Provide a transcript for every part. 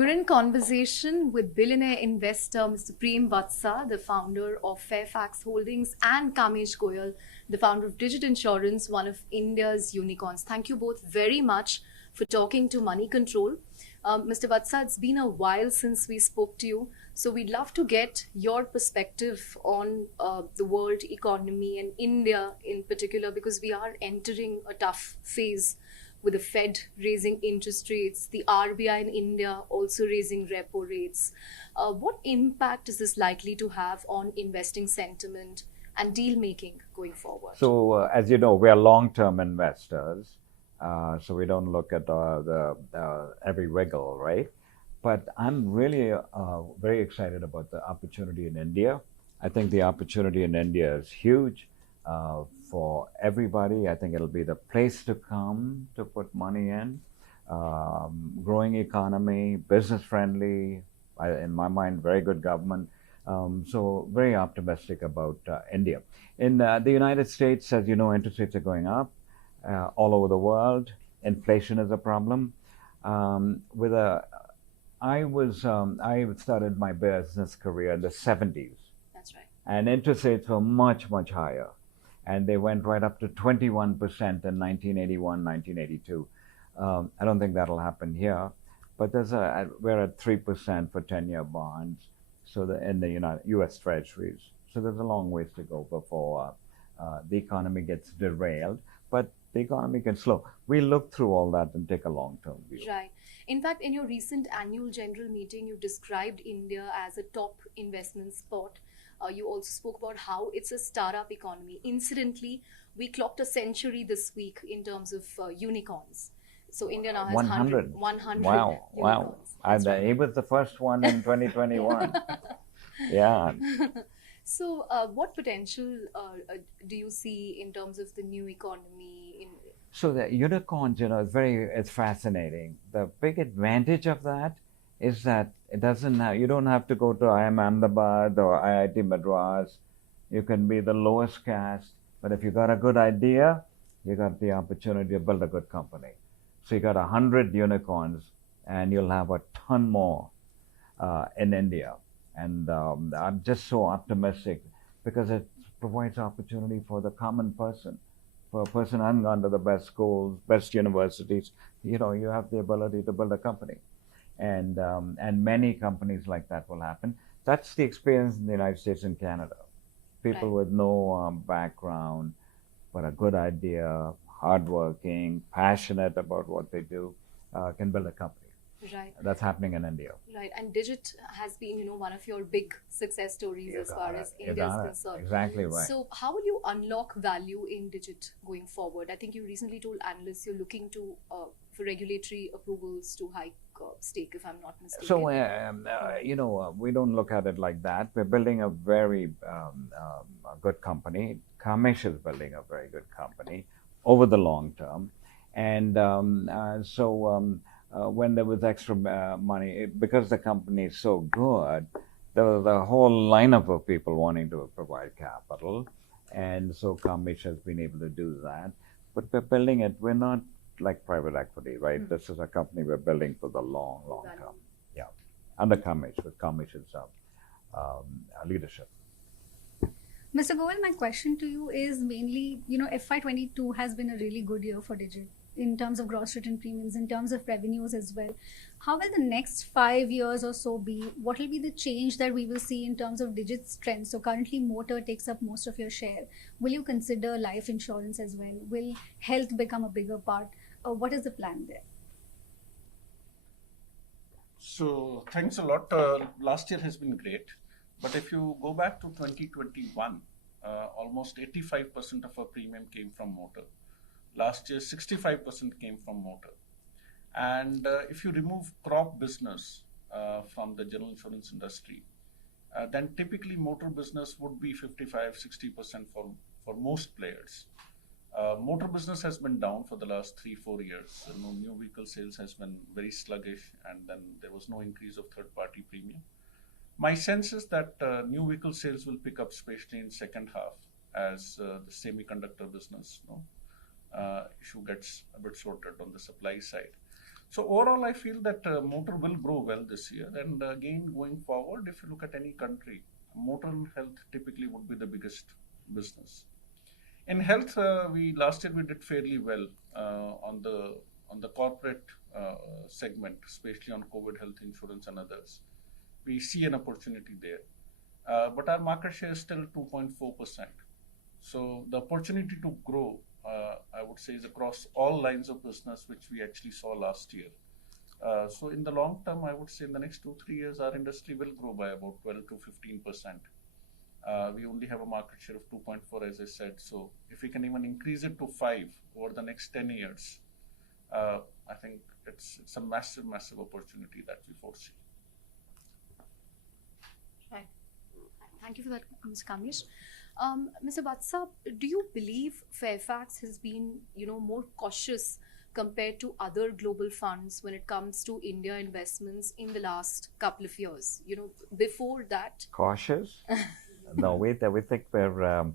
We're in conversation with billionaire investor Mr. Prem Watsa, the founder of Fairfax Holdings, and Kamesh Goyal, the founder of Digit Insurance, one of India's unicorns. Thank you both very much for talking to Moneycontrol. Mr. Watsa, it's been a while since we spoke to you, so we'd love to get your perspective on the world economy and India in particular, because we are entering a tough phase with the Fed raising interest rates, the RBI in India also raising repo rates. What impact is this likely to have on investing sentiment and deal making going forward? So, as you know, we are long-term investors, so we don't look at every wiggle, right? But I'm really very excited about the opportunity in India. I think the opportunity in India is huge. For everybody, I think it'll be the place to come to put money in. Growing economy, business friendly, in my mind, very good government. So very optimistic about India. In the United States, as you know, interest rates are going up all over the world. Inflation is a problem. I started my business career in the 70s. That's right. And interest rates were much, much higher. And they went right up to 21% in 1981, 1982. I don't think that'll happen here, but we're at 3% for 10-year bonds, so in the U.S. Treasuries. So there's a long ways to go before the economy gets derailed, but the economy can slow. We look through all that and take a long-term view. Right. In fact, in your recent annual general meeting, you described India as a top investment spot. You also spoke about how it's a startup economy. Incidentally, we clocked a century this week in terms of unicorns. So India now has 100 Wow, unicorns. wow. Right. He was the first one in 2021. Yeah. So what potential do you see in terms of the new economy? So the unicorns, it's fascinating. The big advantage of that is that you don't have to go to IIM Ahmedabad or IIT Madras. You can be the lowest caste, but if you got a good idea, you got the opportunity to build a good company. So you got 100 unicorns, and you'll have a ton more in India. And I'm just so optimistic because it provides opportunity for the common person. For a person who hasn't gone to the best schools, best universities, you have the ability to build a company. And many companies like that will happen. That's the experience in the United States and Canada. People Right. with no background, but a good idea, hardworking, passionate about what they do, can build a company. Right. That's happening in India. Right, and Digit has been, one of your big success stories as far as India is concerned. Exactly right. So, how will you unlock value in Digit going forward? I think you recently told analysts you're looking to for regulatory approvals to hike stake, if I'm not mistaken. So, we don't look at it like that. We're building a very good company. Kamesh is building a very good company over the long term, and when there was extra money, because the company is so good, there was a whole lineup of people wanting to provide capital. And so Kamesh has been able to do that. But we're building it, we're not like private equity, right? Mm-hmm. This is a company we're building for the long term. Yeah. Under Kamesh, with Kamesh's leadership. Mr. Goyal, my question to you is mainly, FY22 has been a really good year for Digit in terms of gross written premiums, in terms of revenues as well. How will the next 5 years or so be? What will be the change that we will see in terms of Digit's trends? So currently motor takes up most of your share. Will you consider life insurance as well? Will health become a bigger part? What is the plan there? So thanks a lot. Last year has been great. But if you go back to 2021, almost 85% of our premium came from motor. Last year, 65% came from motor. And if you remove crop business from the general insurance industry, then typically motor business would be 55-60% for most players. Motor business has been down for the last 3-4 years. New vehicle sales has been very sluggish, and then there was no increase of third-party premium. My sense is that new vehicle sales will pick up, especially in second half, as the semiconductor business issue gets a bit sorted on the supply side. So overall, I feel that motor will grow well this year. And again, going forward, if you look at any country, motor health typically would be the biggest business. In health, we last year we did fairly well on the corporate segment, especially on COVID health insurance and others. We see an opportunity there, but our market share is still 2.4%. So the opportunity to grow, I would say, is across all lines of business, which we actually saw last year. So in the long term, I would say in the next 2-3 years, our industry will grow by about 12 to 15%. We only have a market share of 2.4, as I said. So if we can even increase it to 5 over the next 10 years, I think it's a massive, massive opportunity that we foresee. Right. Thank you for that, Mr. Kamesh. Mr. Watsa, do you believe Fairfax has been, more cautious compared to other global funds when it comes to India investments in the last couple of years? Before that. Cautious? No, we think we're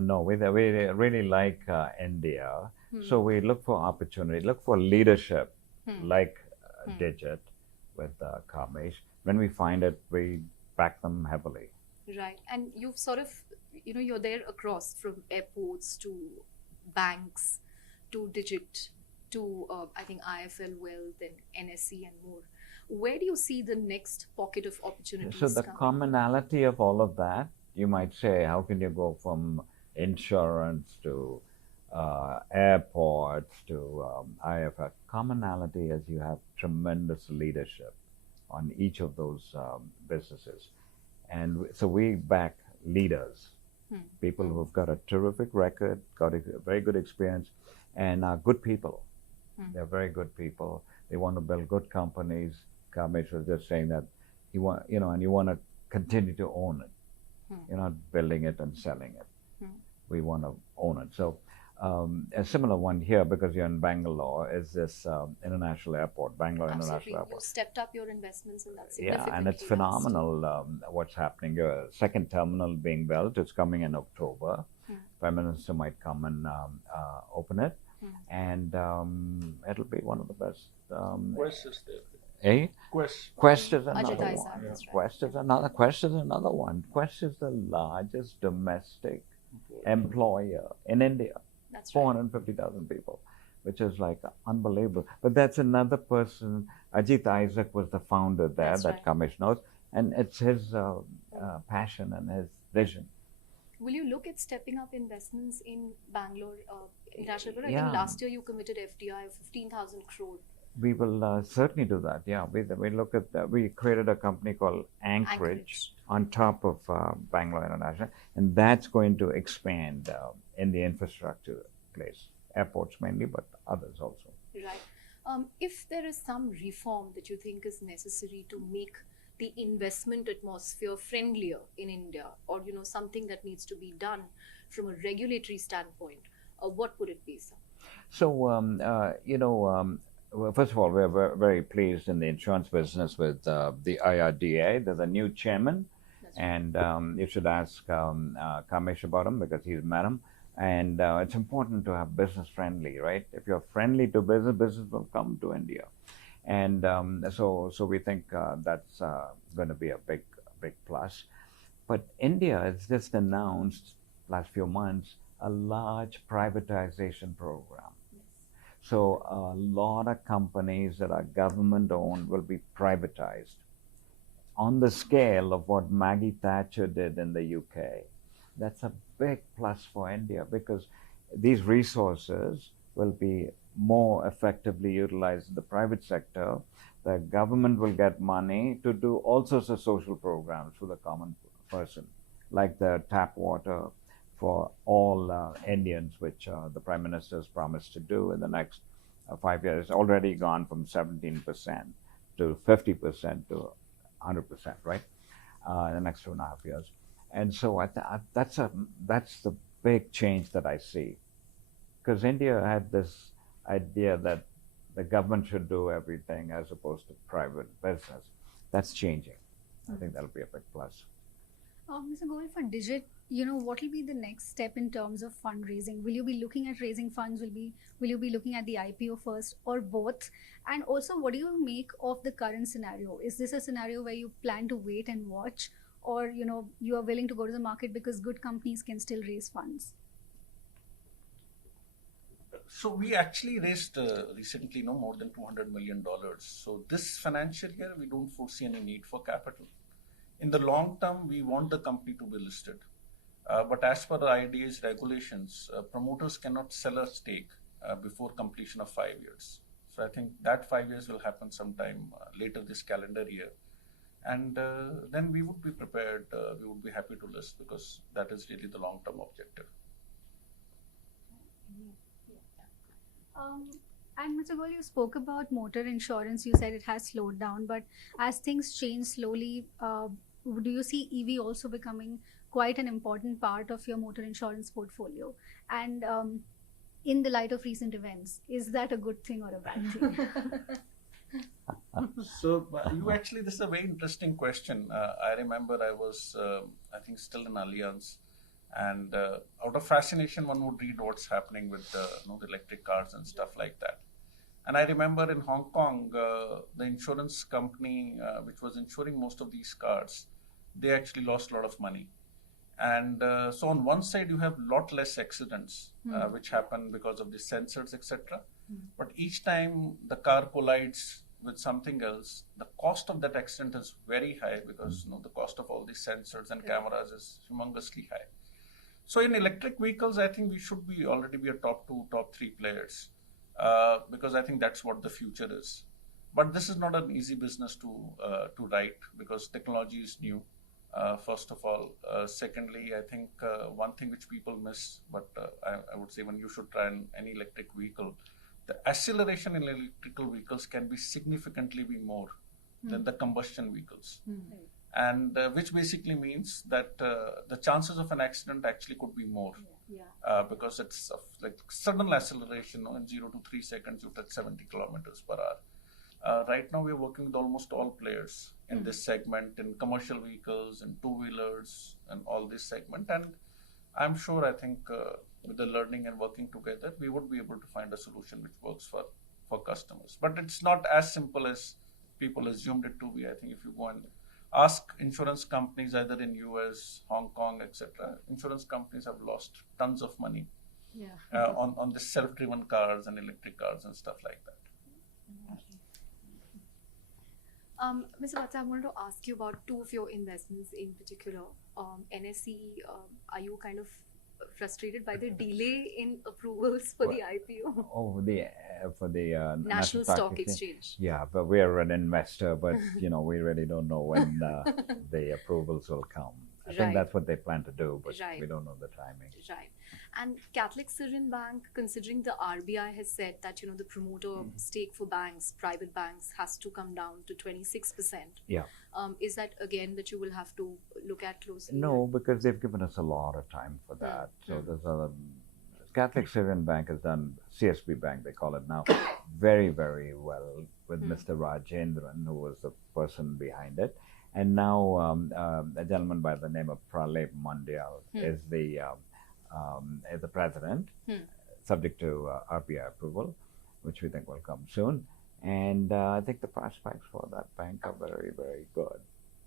no, we really like India. So we look for opportunity, look for leadership, like Digit with Kamesh. When we find it, we back them heavily. Right, and you've sort of, you're there across from airports to banks to Digit to I think IFL Wealth and NSE and more. Where do you see the next pocket of opportunities? So the commonality of all of that, you might say, how can you go from insurance to airports to IFL? Commonality is you have tremendous leadership on each of those businesses. And so we back leaders, people who've got a terrific record, got a very good experience, and are good people. They're very good people. They want to build good companies. Kamesh was just saying that and you want to continue to own it. You're not building it and selling it. We want to own it. So a similar one here, because you're in Bangalore, is this international airport, Bangalore International Airport. You stepped up your investments in that significantly. Yeah, and it's phenomenal what's happening. Your second terminal being built. It's coming in October. Prime Minister might come and open it. And it'll be one of the best. Quest is there. Eh? Quest is another one. Yeah. Quest is another one. Quest is the largest domestic employer in India. That's 450,000 people, which is like unbelievable. But that's another person. Ajit Isaac was the founder there, that Kamesh knows, and it's his passion and his vision. Will you look at stepping up investments in Bangalore International Airport? Yeah. I think last year you committed FDI of 15,000 crore. We will certainly do that. Yeah, we look at that. We created a company called Anchorage on top of Bangalore International, and that's going to expand in the infrastructure place, airports mainly, but others also. Right. If there is some reform that you think is necessary to make the investment atmosphere friendlier in India, or something that needs to be done from a regulatory standpoint, what would it be, sir? So well, first of all, we're very pleased in the insurance business with the IRDA. There's a new chairman, and you should ask Kamesh about him because he's met him. And it's important to have business friendly, right? If you're friendly to business, business will come to India. And so we think that's going to be a big plus. But India has just announced last few months a large privatization program. So a lot of companies that are government owned will be privatized on the scale of what Maggie Thatcher did in the UK. That's a big plus for India because these resources will be more effectively utilized in the private sector. The government will get money to do all sorts of social programs for the common person, like the tap water for all Indians, which the Prime Minister has promised to do in the next 5 years. It's already gone from 17% to 50% to 100%, right? In the next 2.5 years. And so that's the big change that I see. Because India had this idea that the government should do everything as opposed to private business. That's changing. I think that'll be a big plus. Mr. Goyal, for Digit, what will be the next step in terms of fundraising? Will you be looking at raising funds? Will you be looking at the IPO first, or both? And also, what do you make of the current scenario? Is this a scenario where you plan to wait and watch, or you are willing to go to the market because good companies can still raise funds? So we actually raised recently more than $200 million. So this financial year, we don't foresee any need for capital. In the long term, we want the company to be listed. But as per the IDA's regulations, promoters cannot sell a stake before completion of 5 years. So I think that 5 years will happen sometime later this calendar year. And then we would be prepared, we would be happy to list, because that is really the long-term objective. And Mr. Goyal, you spoke about motor insurance. You said it has slowed down, but as things change slowly, do you see EV also becoming quite an important part of your motor insurance portfolio? And in the light of recent events, is that a good thing or a bad thing? So this is a very interesting question. I remember I was, I think, still in Allianz. And out of fascination, one would read what's happening with the electric cars and stuff like that. And I remember in Hong Kong, the insurance company which was insuring most of these cars, they actually lost a lot of money. And so on one side, you have a lot less accidents which happen because of the sensors, etc. But each time the car collides with something else, the cost of that accident is very high, because the cost of all these sensors and cameras is humongously high. So in electric vehicles, I think we should already be a top 2, top 3 players, because I think that's what the future is. But this is not an easy business to write, because technology is new, first of all. Secondly, I think one thing which people miss, but I would say when you should try any electric vehicle, the acceleration in electrical vehicles can be significantly more than the combustion vehicles. And which basically means that the chances of an accident actually could be more, because it's like sudden acceleration. In 0 to 3 seconds, you touch 70 kilometers per hour. Right now, we're working with almost all players in this segment, in commercial vehicles and two-wheelers and all this segment. And I'm sure, I think, with the learning and working together, we would be able to find a solution which works for customers. But it's not as simple as people assumed it to be. I think if you go and ask insurance companies either in US, Hong Kong, etc., insurance companies have lost tons of money on the self-driven cars and electric cars and stuff like that. Mr. Watsa, I wanted to ask you about 2 of your investments in particular. NSE, are you kind of frustrated by the delay in approvals for the IPO? Oh, for the National Stock Exchange. Yeah, but we're an investor, but we really don't know when the approvals will come. I think that's what they plan to do, but we don't know the timing. Right. And Catholic Syrian Bank, considering the RBI has said that the promoter stake for banks, private banks, has to come down to 26%. Yeah. Is that again that you will have to look at closely? No, because they've given us a lot of time for that. So there's a Catholic Syrian Bank has done, CSB Bank they call it now, very, very well with Mr. Rajendran, who was the person behind it. And now a gentleman by the name of Pralay Mondial is the president, subject to RBI approval, which we think will come soon. And I think the prospects for that bank are very, very good.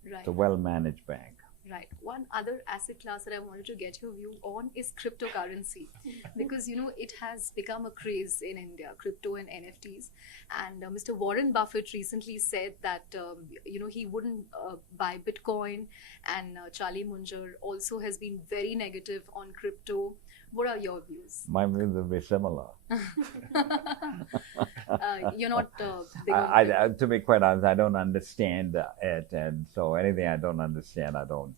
Right. It's a well-managed bank. Right. One other asset class that I wanted to get your view on is cryptocurrency, because it has become a craze in India, crypto and NFTs. And Mr. Warren Buffett recently said that he wouldn't buy Bitcoin, and Charlie Munger also has been very negative on crypto. What are your views? My views will be similar. You're not big on to be quite honest, I don't understand it, and so anything I don't understand, I don't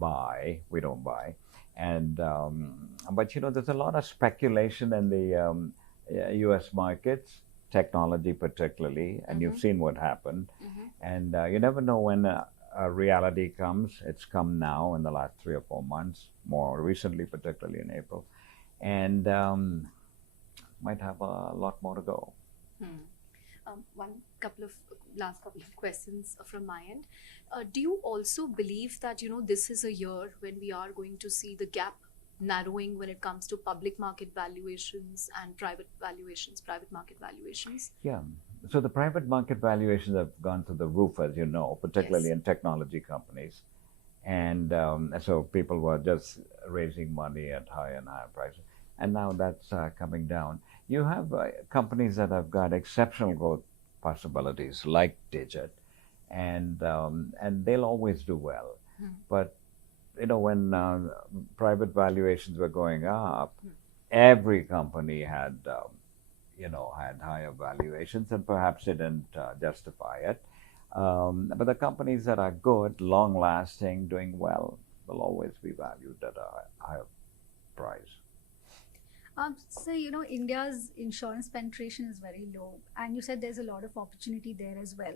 buy. We don't buy, and but there's a lot of speculation in the U.S. markets, technology particularly, and you've seen what happened, and you never know when a reality comes. It's come now in the last 3 or 4 months, more recently, particularly in April, and might have a lot more to go. Last couple of questions from my end. Do you also believe that this is a year when we are going to see the gap narrowing when it comes to public market valuations and private market valuations? Yeah. So the private market valuations have gone through the roof, as you know, particularly Yes. in technology companies. And so people were just raising money at higher and higher prices. And now that's coming down. You have companies that have got exceptional growth possibilities, like Digit, and they'll always do well. But when private valuations were going up, every company had had higher valuations, and perhaps they didn't justify it. But the companies that are good, long-lasting, doing well, will always be valued at a higher price. So, India's insurance penetration is very low, and you said there's a lot of opportunity there as well.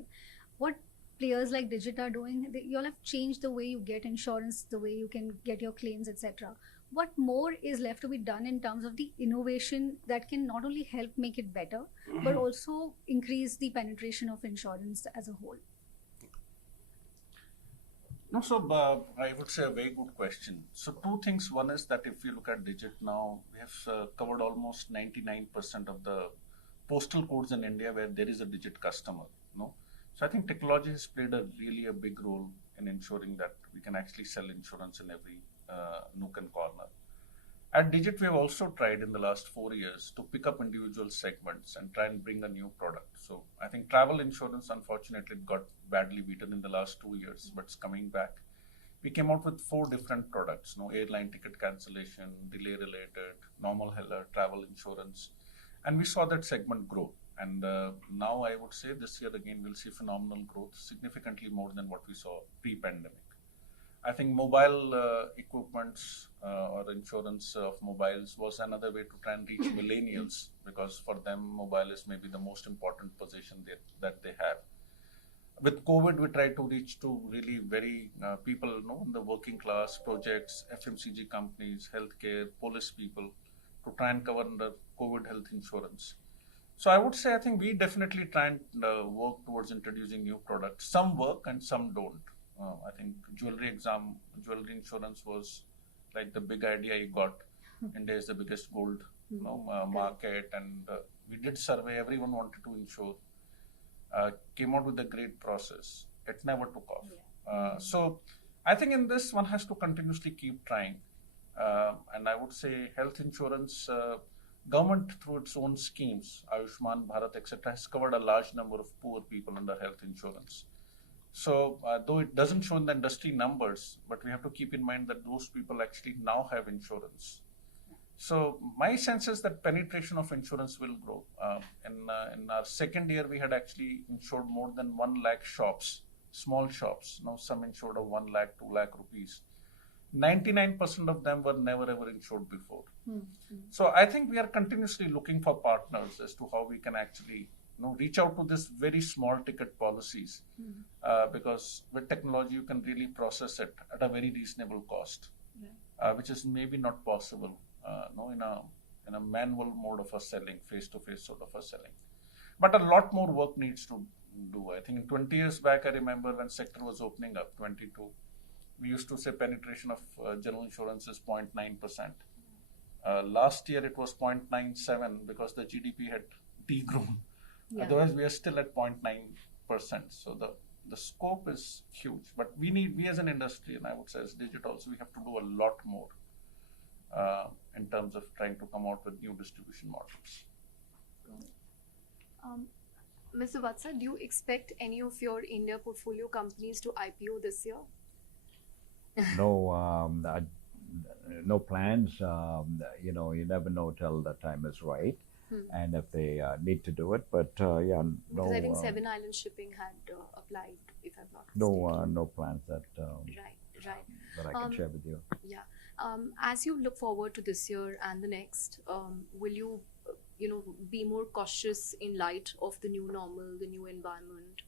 What players like Digit are doing, you all have changed the way you get insurance, the way you can get your claims, etc. What more is left to be done in terms of the innovation that can not only help make it better, but also increase the penetration of insurance as a whole? No, so I would say a very good question. So two things. One is that if you look at Digit now, we have covered almost 99% of the postal codes in India where there is a Digit customer. So I think technology has played a big role in ensuring that we can actually sell insurance in every nook and corner. At Digit, we have also tried in the last 4 years to pick up individual segments and try and bring a new product. So I think travel insurance, unfortunately, got badly beaten in the last 2 years, but it's coming back. We came out with 4 different products, airline ticket cancellation, delay related, normal travel insurance. And we saw that segment grow. And now I would say this year again, we'll see phenomenal growth, significantly more than what we saw pre-pandemic. I think mobile equipments or insurance of mobiles was another way to try and reach millennials, because for them, mobile is maybe the most important position that they have. With COVID, we tried to reach to really very people, in the working class, projects, FMCG companies, healthcare, police people, to try and cover under COVID health insurance. So I would say, I think we definitely try and work towards introducing new products. Some work and some don't. I think jewelry insurance was like the big idea you got. India is the biggest gold market, and we did survey. Everyone wanted to insure. Came out with a great process. It never took off. So I think in this one has to continuously keep trying. And I would say health insurance, government through its own schemes, Ayushman Bharat, etc., has covered a large number of poor people under health insurance. So though it doesn't show in the industry numbers, but we have to keep in mind that those people actually now have insurance. So my sense is that penetration of insurance will grow. In our second year, we had actually insured more than 1 lakh shops, small shops. Now some insured of 1 lakh, 2 lakh rupees. 99% of them were never ever insured before. So I think we are continuously looking for partners as to how we can actually reach out to this very small ticket policies, because with technology you can really process it at a very reasonable cost, which is maybe not possible in a manual mode of a selling, face-to-face sort of a selling. But a lot more work needs to do. I think 20 years back, I remember when sector was opening up, 22, we used to say penetration of general insurance is 0.9%. Last year it was 0.97 because the GDP had degrown. Otherwise, we are still at 0.9%. So the scope is huge. But we as an industry, and I would say as Digit also, we have to do a lot more in terms of trying to come out with new distribution models. Mr. Watsa, do you expect any of your India portfolio companies to IPO this year? No plans. You never know till the time is right, and if they need to do it. But no. Because I think Seven Island Shipping had applied, if I'm not mistaken. No plans that I can share with you. Yeah. As you look forward to this year and the next, will you, be more cautious in light of the new normal, the new environment,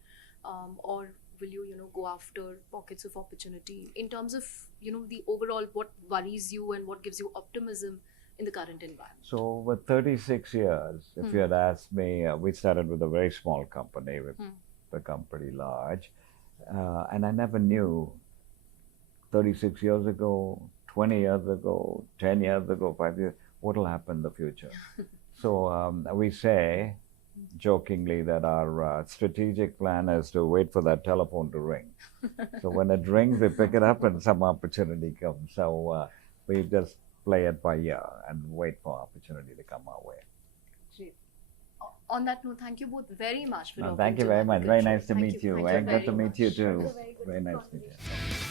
or will you, go after pockets of opportunity in terms of, the overall what worries you and what gives you optimism in the current environment? So with 36 years, if you had asked me, we started with a very small company, we've become pretty large, and I never knew 36 years ago, 20 years ago, 10 years ago, 5 years, what will happen in the future. So we say jokingly that our strategic plan is to wait for that telephone to ring. So when it rings, we pick it up and some opportunity comes. So we just play it by ear and wait for opportunity to come our way. Great. On that note, thank you both very much for No, talking thank you to very much. Very Moneycontrol. nice to Thank meet you. Thank And you good to very meet you much. too. It was a very good Very nice to meet you. conversation.